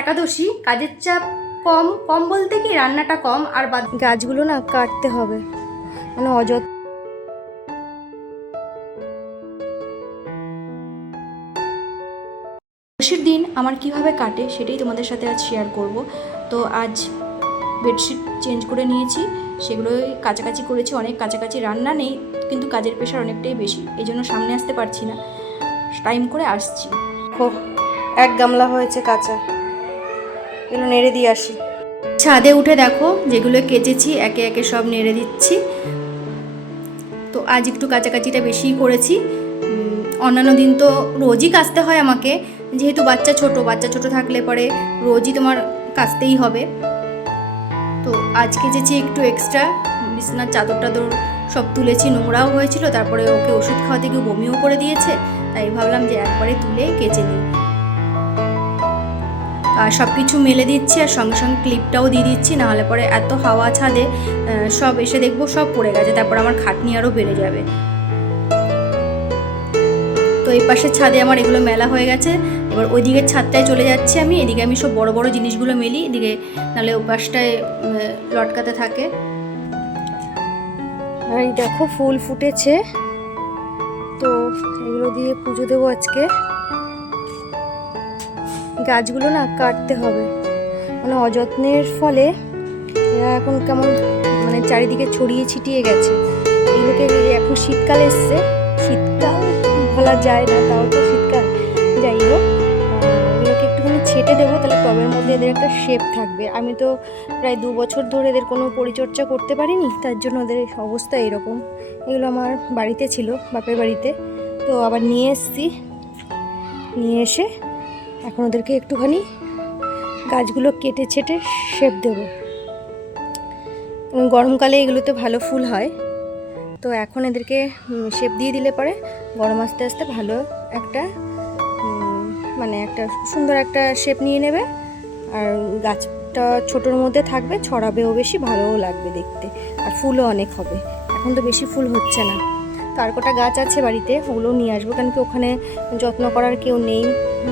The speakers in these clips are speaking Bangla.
একাদশী, কাজের চাপ কম কম বলতে কি রান্নাটা কম, আর গাছগুলো না কাটতে হবে, মানে অযথা। একাদশীর দিন আমার কিভাবে কাটে সেটাই তোমাদের সাথে আজ শেয়ার করব। তো আজ বেডশিট চেঞ্জ করে নিয়েছি, সেগুলোই কাছাকাছি করেছি, অনেক কাছাকাছি। রান্না নেই কিন্তু কাজের প্রেশার অনেকটাই বেশি, এই জন্য সামনে আসতে পারছি না, টাইম করে আসছি। এক গামলা হয়েছে কাঁচা, এগুলো নেড়ে দিয়ে আসি। ছাদে উঠে দেখো যেগুলো কেচেছি একে একে সব নেড়ে দিচ্ছি। তো আজ একটু কাছাকাছিটা বেশিই করেছি। অন্যান্য দিন তো রোজই কাচতে হয় আমাকে, যেহেতু বাচ্চা ছোট থাকলে পরে রোজই তোমার কাচতেই হবে। তো আজ কেচেছি একটু এক্সট্রা, বিছানার চাদর টাদর সব তুলেছি, নোংরাও হয়েছিল, তারপরে ওকে ওষুধ খাওয়াতে গিয়ে বমিও করে দিয়েছে, তাই ভাবলাম যে একবারে তুলে কেচে নিই। আর সব কিছু মেলে দিচ্ছি, আর সঙ্গে সঙ্গে ক্লিপটাও দিয়ে দিচ্ছি, নাহলে পরে এত হাওয়া ছাদে সব এসে দেখবো সব পড়ে গেছে, তারপর আমার খাটনি আরও বেড়ে যাবে। তো এই পাশের ছাদে আমার এগুলো মেলা হয়ে গেছে, এবার ওই দিকের ছাদটায় চলে যাচ্ছি আমি। এদিকে আমি সব বড় বড় জিনিসগুলো মেলি, এদিকে নাহলে ওই পাশটায় লটকাতে থাকে। আর এই দেখো ফুল ফুটেছে, তো এগুলো দিয়ে পুজো দেবো আজকে। গাছগুলো না কাটতে হবে, মানে অযত্নের ফলে এরা এখন কেমন মানে চারিদিকে ছড়িয়ে ছিটিয়ে গেছে। এগুলোকে এখন শীতকাল এসছে, শীতকাল বলা যায় না, তাও তো শীতকাল, যাই হোক এগুলোকে একটুখানি ছেটে দেবো, তাহলে টবের মধ্যে এদের একটা শেপ থাকবে। আমি তো প্রায় 2 বছর ধরে এদের কোনো পরিচর্যা করতে পারিনি, তার জন্য ওদের অবস্থা এরকম। এগুলো আমার বাড়িতে ছিল, বাপের বাড়িতে, তো আবার নিয়ে নিয়ে এসে এখন ওদেরকে একটুখানি গাছগুলো কেটে ছেটে শেপ দেবো। গরমকালে এগুলোতে ভালো ফুল হয়, তো এখন এদেরকে শেপ দিয়ে দিলে পরে গরম আস্তে আস্তে ভালো একটা মানে একটা সুন্দর একটা শেপ নিয়ে নেবে, আর গাছটা ছোটোর মধ্যে থাকবে, ছড়াবেও বেশি, ভালোও লাগবে দেখতে, আর ফুলও অনেক হবে। এখন তো বেশি ফুল হচ্ছে না, তো আর কটা গাছ আছে বাড়িতে, ওগুলো নিয়ে আসবো, কারণ কি ওখানে যত্ন করার কেউ নেই,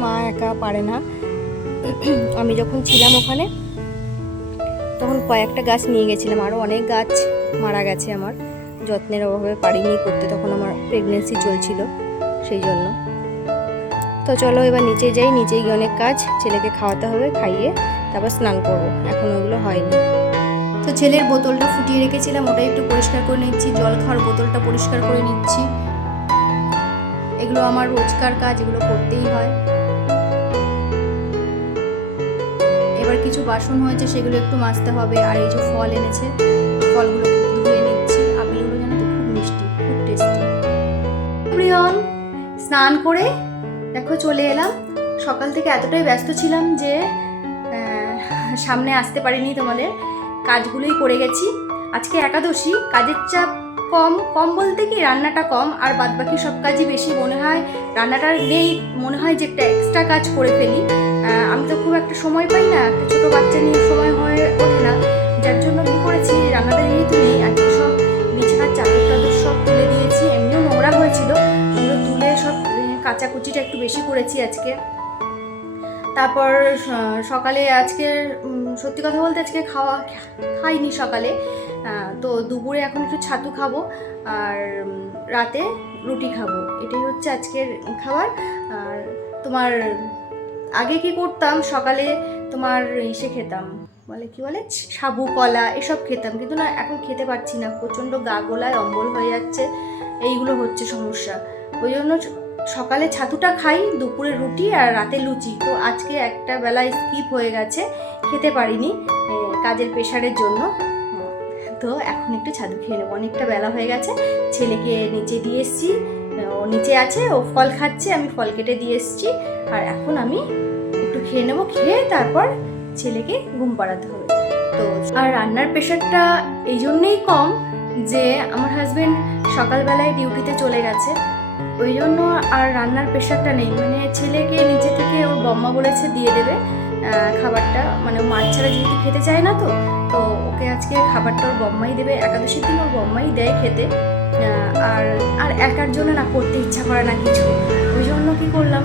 মা একা পারে না। আমি যখন ছিলাম ওখানে তখন কয়েকটা গাছ নিয়ে গেছিলাম, আরও অনেক গাছ মারা গেছে আমার, যত্নের অভাবে পারিনি করতে, তখন আমার প্রেগনেন্সি চলছিল সেই জন্য। তো চলো এবার নিচে যাই, নিচে গিয়ে অনেক কাজ, ছেলেকে খাওয়াতে হবে, খাইয়ে তারপর স্নান করবো, এখন ওগুলো হয়নি। তো ছেলের বোতলটা ফুটিয়ে রেখেছিলাম, ওটাই একটু পরিষ্কার করে নিচ্ছি, জল খাওয়ার বোতলটা পরিষ্কার করে নিচ্ছি। এগুলো আমার রোজকার কাজ, এগুলো করতেই হয়। এবার কিছু বাসন হয়েছে সেগুলো একটু মাজতে হবে, আর এই যে ফল এনেছে ফলগুলো ধুয়ে নিচ্ছি। আপেলগুলো জানো তো খুব মিষ্টি, খুব টেস্টি। প্রিয়ন স্নান করে দেখো চলে এলাম। সকাল থেকে এতটাই ব্যস্ত ছিলাম যে সামনে আসতে পারিনি, তোমাদের কাজগুলোই করে গেছি। আজকে একাদশী, কাজের চাপ কম বলতে কি রান্নাটা কম, আর বাদবাকি সব কাজই বেশি। মনে হয় রান্নাটা নেই, মনে হয় যে একটা এক্সট্রা কাজ করে ফেলি। আমি তো খুব একটা সময় পাই না, একটা ছোটো বাচ্চা নিয়ে সময় হয়ে ওঠে না, যার জন্য কী করেছি, রান্নাটা যেহেতু নেই আজকে সব বিছানার চাদর টাদর সব তুলে দিয়েছি, এমনিও নোংরা হয়েছিল, ওগুলো তুলে সব কাচাকুচিটা একটু বেশি করেছি আজকে। তারপর সকালে আজকে সত্যি কথা বলতে আজকে খাইনি সকালে, তো দুপুরে এখন একটু ছাতু খাবো, আর রাতে রুটি খাবো, এটাই হচ্ছে আজকের খাবার। আর তোমার আগে কি করতাম, সকালে তোমার ইসে খেতাম, কি বলে সাবু কলা এসব খেতাম, কিন্তু না এখন খেতে পারছি না, প্রচণ্ড গা গোলায় অম্বল হয়ে যাচ্ছে, এইগুলো হচ্ছে সমস্যা। ওই জন্য সকালে ছাতুটা খাই, দুপুরে রুটি, আর রাতে লুচি। তো আজকে একটা বেলায় স্কিপ হয়ে গেছে, খেতে পারিনি কাজের প্রেশারের জন্য। তো এখন একটু ছাতু খেয়ে নেবো, অনেকটা বেলা হয়ে গেছে। ছেলেকে নিচে দিয়ে এসছি, ও নিচে আছে, ও ফল খাচ্ছে, আমি ফল কেটে দিয়ে এসছি, আর এখন আমি একটু খেয়ে নেবো, খেয়ে তারপর ছেলেকে ঘুম পাড়াতে হবে। তো আর রান্নার প্রেশারটা এই জন্যেই কম যে আমার হাজব্যান্ড সকালবেলায় ডিউটিতে চলে গেছে, ওই জন্য আর রান্নার প্রেশারটা নেই। মানে ছেলেকে নিচে থেকে ওর বম্মা বলেছে দিয়ে দেবে খাবারটা, মানে ও মাছ ছাড়া যেহেতু খেতে চায় না, তো ওকে আজকে খাবারটা ওর বম্মাই দেবে, একাদশীর দিন ওর বম্মাই দেয় খেতে। আর একার জন্য না করতে ইচ্ছা করে না কিছু, ওই জন্য কী করলাম,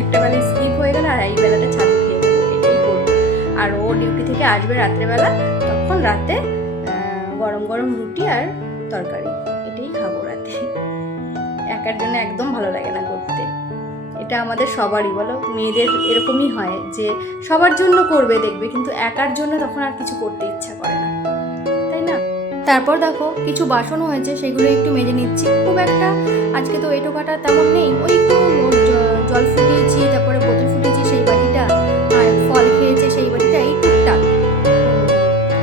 একটা বেলা স্কিপ হয়ে গেল, আর এই বেলাটা ছাতু খেয়ে দেবো, এটাই আর ও ডিউটি থেকে আসবে রাত্রেবেলা, তখন রাতে গরম গরম রুটি আর তরকারি এটাই খাবো রাতে। একার জন্য একদম ভালো লাগে না করতে, এটা আমাদের সবারই, বলো মেয়েদের এরকমই হয় যে সবার জন্য করবে দেখবে, কিন্তু একার জন্য তখন আর কিছু করতে ইচ্ছা করে না, তাই না? তারপর দেখো কিছু বাসন হয়েছে, সেগুলো একটু মেজে নিচ্ছি। খুব একটা আজকে তো এঁটো কাটা তেমন নেই, ওই একটু জল ফুটিয়েছি, তারপরে বোতল ফুটিয়েছি সেই বাটিটা, আর ফল খেয়েছে সেই বাটিটা, এই টুকটাক,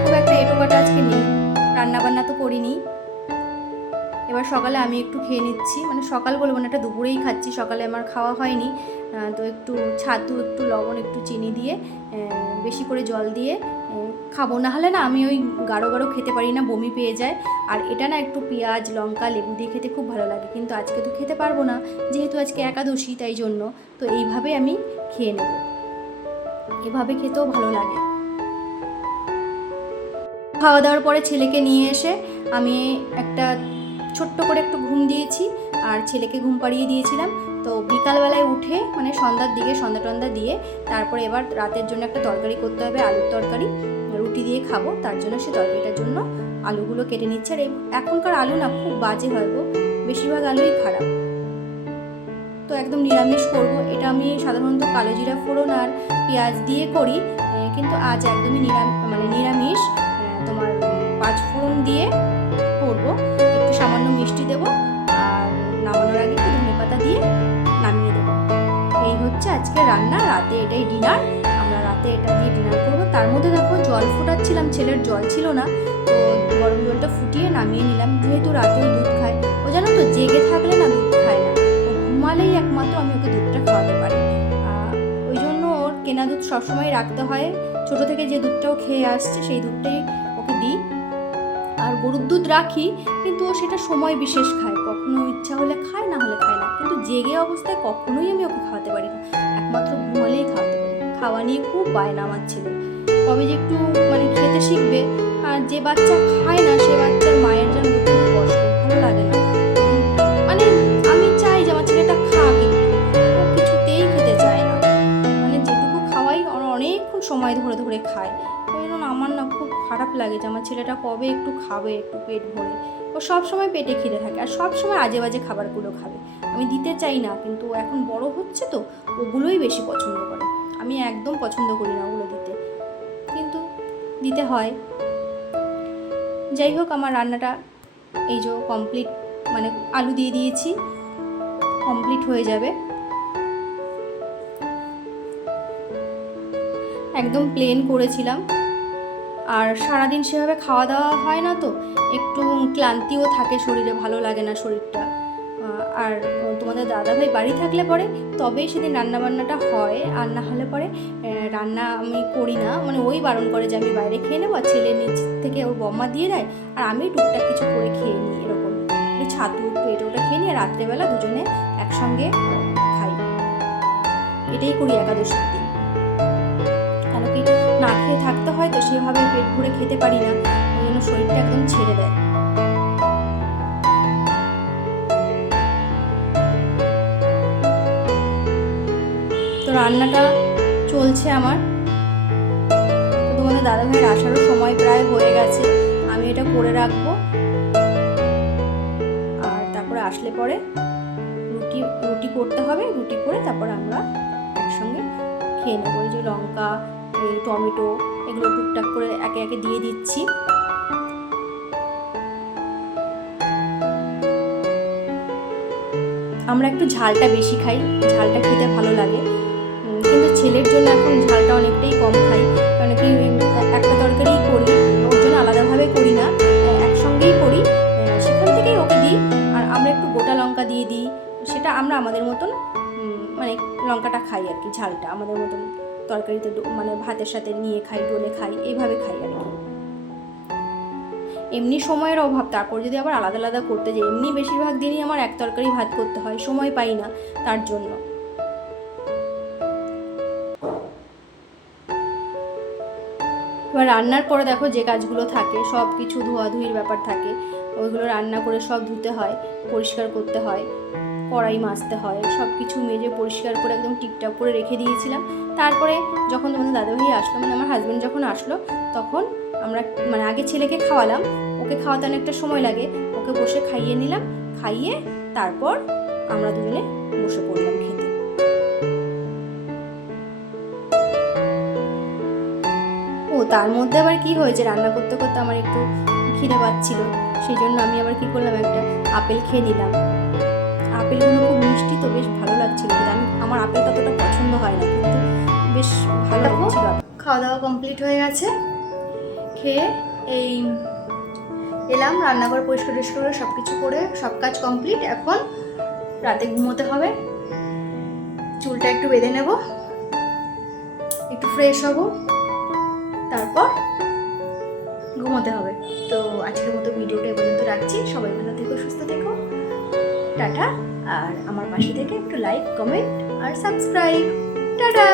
খুব একটা এঁটো কাটা আজকে নেই। রান্নাবান্না তো করিনি। এবার সকালে আমি একটু খেয়ে নিচ্ছি, মানে সকাল বলবো না, এটা দুপুরেই খাচ্ছি, সকালে আমার খাওয়া হয়নি। তো একটু ছাতু, একটু লবণ, একটু চিনি দিয়ে বেশি করে জল দিয়ে খাবো, না হলে না আমি ওই গাঢ় গাঢ় খেতে পারি না, বমি পেয়ে যায়। আর এটা না একটু পেঁয়াজ লঙ্কা লেবু দিয়ে খেতে খুব ভালো লাগে, কিন্তু আজকে তো খেতে পারবো না, যেহেতু আজকে একাদশী, তাই জন্য তো এইভাবে আমি খেয়ে নেব, এভাবে খেতেও ভালো লাগে। খাওয়া দাওয়ার পরে ছেলেকে নিয়ে এসে আমি একটা ছোট্ট করে একটু ঘুম দিয়েছি, আর ছেলেকে ঘুম পাড়িয়ে দিয়েছিলাম। তো বিকালবেলায় উঠে মানে সন্ধ্যার দিকে সন্ধ্যা টন্ধা দিয়ে তারপরে এবার রাতের জন্য একটা তরকারি করতে হবে, আলুর তরকারি, রুটি দিয়ে খাবো, তার জন্য সে তরকারিটার জন্য আলুগুলো কেটে নিচ্ছে। আর এখনকার আলু না খুব বাজে হয় গো, বেশিরভাগ আলুই খারাপ। তো একদম নিরামিষ করব, এটা আমি সাধারণত কালো জিরা ফোড়ন আর পেঁয়াজ দিয়ে করি, কিন্তু আজ একদমই নিরামিষ, তোমার 5 ফোড়ন দিয়ে করবো, একটু সামান্য মিষ্টি দেবো, আর নামানোর আগে একটু ধনেপাতা দিয়ে নামিয়ে দেবো। এই হচ্ছে আজকে রান্না, রাতে এটাই ডিনার, আমরা রাতে এটা দিয়ে ডিনার করবো। তার মধ্যে দেখো জল ফোটাচ্ছিলাম, ছেলের জল ছিল না, তো গরম জলটা ফুটিয়ে নামিয়ে নিলাম, যেহেতু রাতেও দুধ খায় ও, জানো তো জেগে থাকলে না দুধ খায় না, ও ঘুমালেই একমাত্র আমি ওকে দুধটা খাওয়াতে পারি। ওই জন্য ওর কেনা দুধ সবসময় রাখতে হয়, ছোটো থেকে যে দুধটাও খেয়ে আসছে সেই দুধটাই ওকে দিই। আর গরুর দুধ রাখি, কিন্তু ও সেটা সময় বিশেষ খায়, কখনো ইচ্ছা হলে খায়, না হলে খায় না, কিন্তু জেগে অবস্থায় কখনোই আমি ওকে খাওয়াতে পারি না, একমাত্র ঘুমালেই খাওয়াতে পারি। খাওয়া নিয়ে খুব বায়না আমার ছেলে, কবে যে একটু মানে খেতে শিখবে। আর যে বাচ্চা খায় না সে বাচ্চার মায়ের যেন খুব কষ্ট, ভালো লাগে না। মানে আমি চাই যে আমার ছেলেটা খাক, কিন্তু ও কিছুতেই খেতে চায় না, মানে যেটুকু খাওয়াই অনেকক্ষণ সময় ধরে ধরে খায়। ওই জন্য আমার না খুব খারাপ লাগে যে আমার ছেলেটা কবে একটু খাবে, একটু পেট ভরে। ও সব সময় পেটে খিদে থাকে, আর সব সময় আজে বাজে খাবারগুলো খাবে, আমি দিতে চাই না, কিন্তু এখন বড় হচ্ছে তো ওগুলোই বেশি পছন্দ করে, আমি একদম পছন্দ করি না ওগুলো দিতে, কিন্তু দিতে হয়। যাই হোক, আমার রান্নাটা এই যে কমপ্লিট, মানে আলু দিয়ে দিয়েছি, কমপ্লিট হয়ে যাবে। একদম প্লেন করেছিলাম, আর সারাদিন সেভাবে খাওয়া দাওয়া হয় না, তো একটু ক্লান্তিও থাকে শরীরে, ভালো লাগে না শরীরটা। আর তোমাদের দাদাভাই বাড়ি থাকলে পরে তবেই সেদিন রান্নাবান্নাটা হয়, আর না হলে পরে রান্না আমি করি না, মানে ওই বারণ করে যে আমি বাইরে খেয়ে নেবো, আর ছেলে নিচ থেকে ওর বম্মা দিয়ে দেয়, আর আমি টুকটাক কিছু করে খেয়ে নিই, এরকম একটু ছাতু একটু এটা ওটা খেয়ে নিই, আর রাত্রেবেলা দুজনে একসঙ্গে খাই, এটাই করি একাদশীর দিন। কেন কি না খেয়ে থাকতে হয় তো, সেভাবে পেট ভরে খেতে পারি না, ওই জন্য শরীরটা একদম ছেড়ে দেয়। তো রান্নাটা চলছে আমার, তো তোমাদের দাদাভাইয়ের আসারও সময় প্রায় হয়ে গেছে, আমি এটা করে রাখবো, আর তারপরে আসলে পরে রুটি করতে হবে, রুটি করে তারপরে আমরা একসঙ্গে খেয়ে নেবো। এই যে লঙ্কা, এই টমেটো, এগুলো টুকটাক করে একে একে দিয়ে দিচ্ছি। আমরা একটু ঝালটা বেশি খাই, ঝালটা খেতে ভালো লাগে, কিন্তু ছেলের জন্য এখন ঝালটা অনেকটাই কম খাই, কারণ কি একটা তরকারিই করি, ওর জন্য আলাদাভাবে করি না, একসঙ্গেই করি, সেখান থেকেই ওকে দিই। আর আমরা একটু গোটা লঙ্কা দিয়ে দিই, সেটা আমরা আমাদের মতন মানে লঙ্কাটা খাই আর কি, ঝালটা আমাদের মতন তরকারিতে মানে ভাতের সাথে নিয়ে খাই, ডোলে খাই, এইভাবে খাই আর কি। এমনি সময়ের অভাব, তারপর যদি আবার আলাদা আলাদা করতে যাই, এমনি বেশিরভাগ দিনই আমার এক তরকারি ভাত করতে হয়, সময় পাই না তার জন্য। এবার রান্নার পরে দেখো যে কাজগুলো থাকে, সব কিছু ধোয়াধুয়ির ব্যাপার থাকে, ওইগুলো রান্না করে সব ধুতে হয়, পরিষ্কার করতে হয়, কড়াই মাজতে হয়, সব কিছু মেজে পরিষ্কার করে একদম টিপটাপ করে রেখে দিয়েছিলাম। তারপরে যখন তোমাদের দাদাভাই আসলো, মানে আমার হাজব্যান্ড যখন আসলো, তখন আমরা মানে আগে ছেলেকে খাওয়ালাম, ওকে খাওয়াতে অনেকটা সময় লাগে, ওকে বসে খাইয়ে নিলাম, খাইয়ে তারপর আমরা দুজনে বসে পড়লাম খেতে। ও তার মধ্যে আবার কি হয়েছে, রান্না করতে করতে আমার একটু খিদে পাচ্ছিল, সেই জন্য আমি আবার কি করলাম, একটা আপেল খেয়ে নিলাম। আপেলগুলো খুব মিষ্টি তো, বেশ ভালো লাগছিল। আমার আপেল ততটা পছন্দ হয় না, কিন্তু বেশ ভালো লাগছিল। খাওয়া দাওয়া কমপ্লিট হয়ে গেছে, খেয়ে এই এলাম, রান্নাঘর পরিষ্কার করে সব কিছু করে সব কাজ কমপ্লিট। এখন রাতে ঘুমোতে হবে, চুলটা একটু বেঁধে নেব, একটু ফ্রেশ হব, তারপর ঘুমোতে হবে। তো আজকের মতো ভিডিওটা এ পর্যন্ত রাখছি। সবাই ভালো থেকো, সুস্থ থেকো, টাটা। আর আমার পাশে থেকে একটু লাইক, কমেন্ট আর সাবস্ক্রাইব। টাটা।